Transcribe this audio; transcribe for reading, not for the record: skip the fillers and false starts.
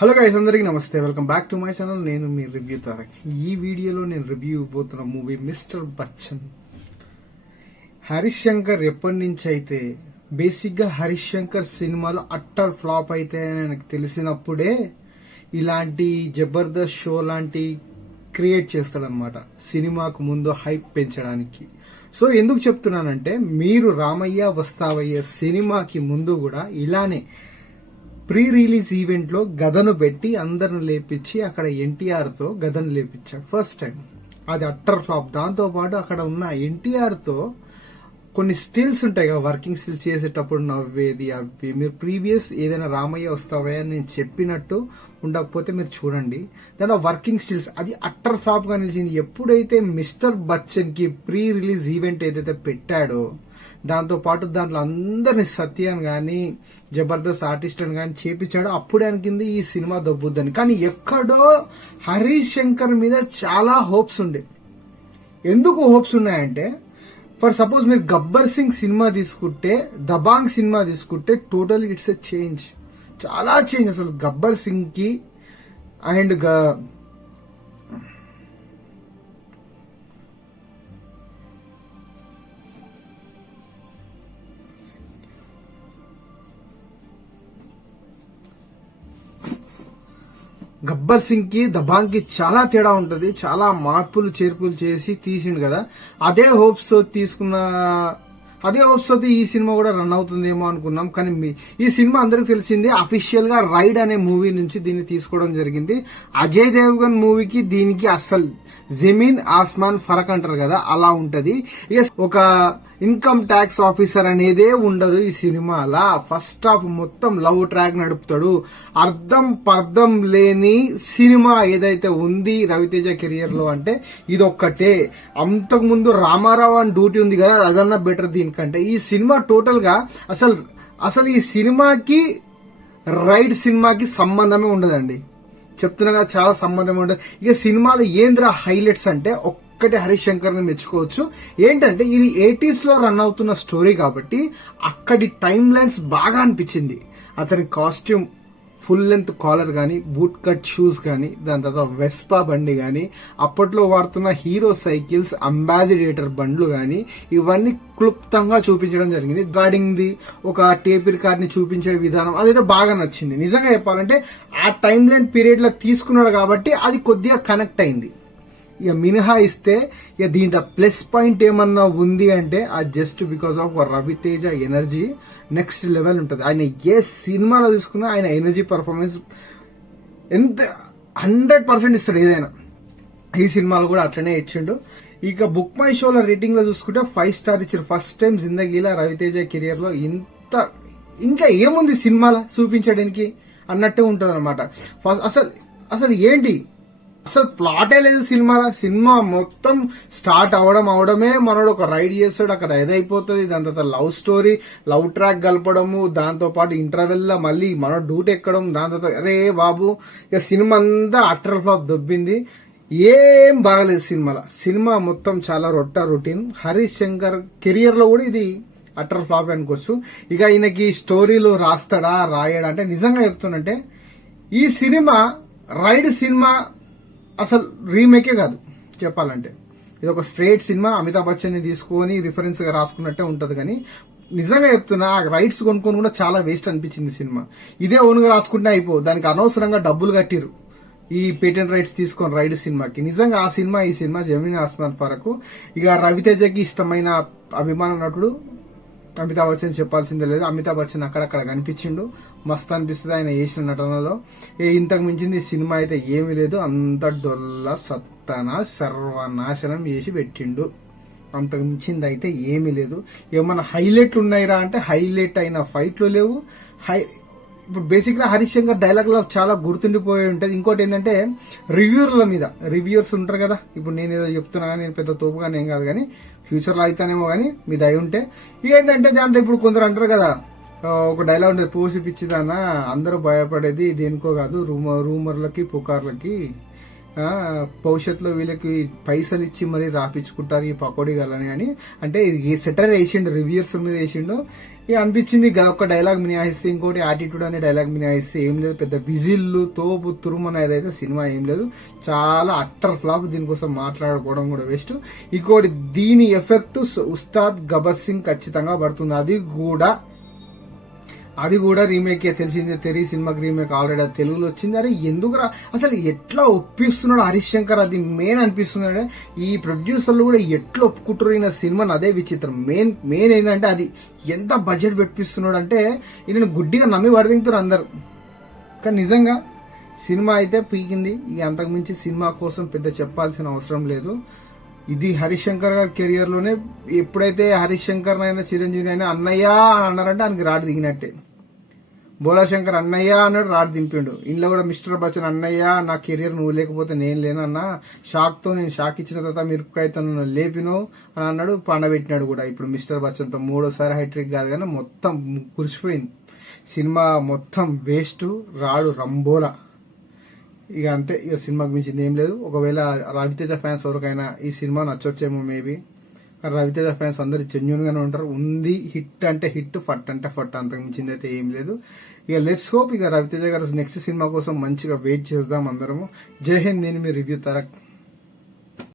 Hello guys, అందరికీ నమస్తే. Welcome back to my channel. నేను మీ రివ్యూ తారక్. ఈ వీడియోలో నేను రివ్యూ ఇవ్వబోతున్న మూవీ మిస్టర్ బచ్చన్. హరీష్ శంకర్ ఎప్పటి నుంచి అయితే బేసిక్ గా హరీష్ శంకర్ సినిమాలు అట్టర్ ఫ్లాప్ అయితే నాకు తెలిసినప్పుడే ఇలాంటి జబర్దస్త్ షో లాంటి క్రియేట్ చేస్తాడనమాట, సినిమాకు ముందు హైప్ పెంచడానికి. సో ఎందుకు చెప్తున్నానంటే, మీరు రామయ్య వస్తావయ్య సినిమాకి ముందు కూడా ఇలానే ప్రీ రిలీజ్ ఈవెంట్ లో గదను పెట్టి అందరిని లేపించి అక్కడ ఎన్టీఆర్ తో గదను లేపించాడు ఫస్ట్ టైం. అది అట్టర్ ఫ్లాప్. దాంతో పాటు అక్కడ ఉన్న ఎన్టీఆర్ తో కొన్ని స్టిల్స్ ఉంటాయి కదా, వర్కింగ్ స్టిల్స్ చేసేటప్పుడు నవ్వేది అవి. మీరు ప్రీవియస్ ఏదైనా రామయ్య వస్తావా అని నేను చెప్పినట్టు ఉండకపోతే మీరు చూడండి, దాంట్లో వర్కింగ్ స్టిల్స్ అది అట్టర్ ఫ్లాప్ గా నిలిచింది. ఎప్పుడైతే మిస్టర్ బచ్చన్ కి ప్రీ రిలీజ్ ఈవెంట్ ఏదైతే పెట్టాడో, దాంతో పాటు దాంట్లో అందరిని సత్యాన్ని గాని జబర్దస్త్ ఆర్టిస్ట్ అని గాని చేపించాడో, అప్పుడే అనుకుంది ఈ సినిమా దొబ్బుద్దని. కానీ ఎక్కడో హరీష్ శంకర్ మీద చాలా హోప్స్ ఉండే. ఎందుకు హోప్స్ ఉన్నాయంటే, ఫర్ సపోజ్ మీరు గబ్బర్ సింగ్ సినిమా తీసుకుంటే, దబాంగ్ సినిమా తీసుకుంటే టోటల్ ఇట్స్ ఎ చేంజ్, చాలా చేంజ్ అసలు గబ్బర్ సింగ్ కి అండ్ గబ్బర్ సింగ్ కి దబాంగ్ కి చాలా తేడా ఉంటది. చాలా మార్పులు చేర్పులు చేసి తీసిండు కదా. అదే హోప్స్ తో ఈ సినిమా కూడా రన్ అవుతుందేమో అనుకున్నాం. కానీ ఈ సినిమా అందరికి తెలిసింది, అఫీషియల్ గా రైడ్ అనే మూవీ నుంచి దీన్ని తీసుకోవడం జరిగింది. అజయ్ దేవ్గన్ మూవీకి దీనికి అస్సలు జమీన్ ఆస్మాన్ ఫరక్ అంటారు కదా, అలా ఉంటది. ఇక ఒక ఇన్కమ్ ట్యాక్స్ ఆఫీసర్ అనేదే ఉండదు ఈ సినిమాలా. ఫస్ట్ హాఫ్ మొత్తం లవ్ ట్రాక్ నడుపుతాడు. అర్థం పర్థం లేని సినిమా ఏదైతే ఉంది రవితేజ కెరియర్ లో అంటే ఇదొక్కటే. అంతకు ముందు రామారావు అని డ్యూటీ ఉంది కదా, అదన్నా బెటర్ దీనికంటే. ఈ సినిమా టోటల్ గా అసలు ఈ సినిమాకి రైడ్ సినిమాకి సంబంధమే ఉండదండి. చెప్తున్నా కదా, చాలా సంబంధం ఉండదు. ఇక సినిమాలో ఏంద్రా హైలైట్స్ అంటే, ఒక్కటే హరీష్ శంకర్ ని మెచ్చుకోవచ్చు. ఏంటంటే, ఇది 80s లో రన్ అవుతున్న స్టోరీ కాబట్టి అక్కడి టైమ్ లైన్స్ బాగా అనిపించింది. అతని కాస్ట్యూమ్, ఫుల్ లెంత్ కాలర్ గానీ, బూట్ కట్ షూస్ గానీ, దాని తర్వాత వెస్పా బండి గానీ, అప్పట్లో వాడుతున్న హీరో సైకిల్స్, అంబాసిడేటర్ బండ్లు గానీ, ఇవన్నీ క్లుప్తంగా చూపించడం జరిగింది. గార్డింగ్ ది ఒక టేప్ రికార్డ్ ని చూపించే విధానం అదైతే బాగా నచ్చింది. నిజంగా చెప్పాలంటే ఆ టైమ్ లైన్ పీరియడ్ లో తీసుకున్నాడు కాబట్టి అది కొద్దిగా కనెక్ట్ అయింది. ఇక మినహాయిస్తే ఇక దీంట్లో ప్లస్ పాయింట్ ఏమన్నా ఉంది అంటే, అది just because of Raviteja energy next level ఉంటుంది. ఆయన ఏ సినిమాలో తీసుకున్నా ఆయన ఎనర్జీ పర్ఫార్మెన్స్ ఎంత 100% ఇస్తాడు ఏదైనా. ఈ సినిమాలో కూడా అట్లనే ఇచ్చిండు. ఇక బుక్ మై షోలో రేటింగ్ లో చూసుకుంటే 5 స్టార్ ఇచ్చారు. ఫస్ట్ టైం జిందగీలా రవితేజ కెరియర్ లో ఇంకా ఏముంది సినిమాలో చూపించడానికి అన్నట్టే ఉంటది అనమాట. అసలు ఏంటి, అసలు ప్లాటే లేదు సినిమా మొత్తం స్టార్ట్ అవడమే మనోడు ఒక రైడ్ చేస్తాడు, అక్కడ ఏదైపోతుంది. దాని తర్వాత లవ్ స్టోరీ, లవ్ ట్రాక్ కలపడము, దాంతో పాటు ఇంటర్వెల్ లో మళ్ళీ మనోడు డ్యూటీ ఎక్కడం, దాని తర్వాత అరే బాబు ఇక సినిమా అంతా అట్టర్ ఫ్లాప్ దొబ్బింది. ఏం బాగలేదు సినిమా మొత్తం చాలా రొటీన్. హరీష్ శంకర్ కెరియర్ లో కూడా ఇది అట్టర్ ఫ్లాప్ అనుకోవచ్చు. ఇక ఈయనకి స్టోరీలు రాస్తాడా రాయడా అంటే, నిజంగా చెప్తున్నంటే ఈ సినిమా రైడ్ సినిమా అసలు రీమేకే కాదు చెప్పాలంటే. ఇది ఒక స్ట్రేట్ సినిమా, అమితాబ్ బచ్చన్ ని తీసుకొని రిఫరెన్స్ గా రాసుకున్నట్టే ఉంటది. కానీ నిజంగా చెప్తున్నా, ఆ రైట్స్ కొనుక్కొని కూడా చాలా వేస్ట్ అనిపించింది సినిమా. ఇదే ఓన్గా రాసుకుంటే అయిపో, దానికి అనవసరంగా డబ్బులు కట్టిరు ఈ పేటెంట్ రైట్స్ తీసుకొని రైడ్ సినిమాకి. నిజంగా ఈ సినిమా జమీన్ ఆస్మాన్ వరకు. ఇక రవితేజకి ఇష్టమైన అభిమాన నటుడు అమితాబ్ బచ్చన్ చెప్పాల్సిందే లేదు. అమితాబ్ బచ్చన్ అక్కడక్కడ కనిపించిండు, మస్తు అనిపిస్తుంది ఆయన చేసిన నటనలో. ఇంతకు మించింది సినిమా అయితే ఏమీ లేదు. అంత డొల్ల సత్తన సర్వనాశనం చేసి పెట్టిండు. అంతకు మించింది అయితే ఏమీ లేదు. ఏమన్నా హైలైట్లు ఉన్నాయిరా అంటే, హైలైట్ అయిన ఫైట్లు లేవు. ఇప్పుడు బేసిక్ గా హరీష్ శంకర్ డైలాగ్ లో చాలా గుర్తుండిపోయి ఉంటది. ఇంకోటి ఏంటంటే, రివ్యూర్స్ ఉంటారు కదా. ఇప్పుడు నేను ఏదో చెప్తున్నా, నేను పెద్ద తోపుగానే ఏం కాదు, కానీ ఫ్యూచర్ లో అయితేనేమో కానీ మీ దయ ఉంటే. ఏంటంటే దాంట్లో ఇప్పుడు కొందరు అంటారు కదా, ఒక డైలాగ్ ఉండేది, పోసి పిచ్చిదానా అందరూ భయపడేది దేనికో కాదు, రూమర్లకి పుకార్లకి భవిష్యత్తులో వీళ్ళకి పైసలు ఇచ్చి మరీ రాపించుకుంటారు ఈ పకోడీ గలని అని అంటే సెటర్ వేసిండు, రివ్యూర్స్ మీద వేసిండు. ఇక అనిపించింది ఒక డైలాగ్ మినిహాయిస్తే ఇంకోటి యాటిట్యూడ్ అనే డైలాగ్ మినిహాయిస్తే ఏం లేదు, పెద్ద విజిల్లు తోపు తురుము అనేది అయితే సినిమా ఏం లేదు, చాలా అట్టర్ ఫ్లాప్. దీనికోసం మాట్లాడుకోవడం కూడా వేస్ట్. ఇంకోటి దీని ఎఫెక్ట్ ఉస్తాద్ గబ్బర్ సింగ్ ఖచ్చితంగా పడుతుంది. అది కూడా రీమేక్ తెలిసిందే. తెరీ సినిమాకి రీమేక్ ఆల్రెడీ అది తెలుగులో వచ్చింది. అరే ఎందుకురా అసలు ఎట్లా ఒప్పిస్తున్నాడు హరీష్ శంకర్, అది మెయిన్ అనిపిస్తుంది. ఈ ప్రొడ్యూసర్లు కూడా ఎట్లా ఒప్పుకుంటారు ఈయన సినిమాని, అదే విచిత్రం. మెయిన్ ఏంటంటే అది ఎంత బడ్జెట్ పెట్టిస్తున్నాడు అంటే ఈయన గుడ్డిగా నమ్మి పడిదింటారు అందరు. కానీ నిజంగా సినిమా అయితే పీకింది. ఇక అంతకుమించి సినిమా కోసం పెద్ద చెప్పాల్సిన అవసరం లేదు. ఇది హరీష్ శంకర్ గారి కెరియర్ లోనే ఎప్పుడైతే హరీష్ శంకర్ అయినా చిరంజీవి అయినా అన్నయ్య అని అన్నారంటే ఆయనకి రాడు దిగినట్టే. బోలాశంకర్ అన్నయ్య అన్నాడు, రాడు దింపిండు. ఇంట్లో కూడా మిస్టర్ బచ్చన్ అన్నయ్య నా కెరియర్ నువ్వు లేకపోతే నేను లేనన్నా, షాక్ తో నేను షాక్ ఇచ్చిన తర్వాత మిరపకాయతో నన్ను లేపినవు అని అన్నాడు, పండబెట్టినాడు కూడా. ఇప్పుడు మిస్టర్ బచ్చన్ తో 3వ హైట్రిక్ కాదు కానీ మొత్తం కురిసిపోయింది సినిమా, మొత్తం వేస్ట్, రాడు రంబోలా. ఇక అంతే, ఇక సినిమాకి మించింది ఏం లేదు. ఒకవేళ రవితేజ ఫ్యాన్స్ ఎవరికైనా ఈ సినిమా నచ్చొచ్చేమో మేబీ. కానీ రవితేజ ఫ్యాన్స్ అందరు జెన్యున్ గానే ఉంటారు. ఉంది హిట్ అంటే హిట్, ఫట్ అంటే ఫట్, అంతకు మించింది అయితే ఏం లేదు. ఇక లెట్స్ హోప్ ఇక రవితేజ గారు నెక్స్ట్ సినిమా కోసం మంచిగా వెయిట్ చేద్దాం అందరము. జై హింద్. నేను మీ రివ్యూ తరక్.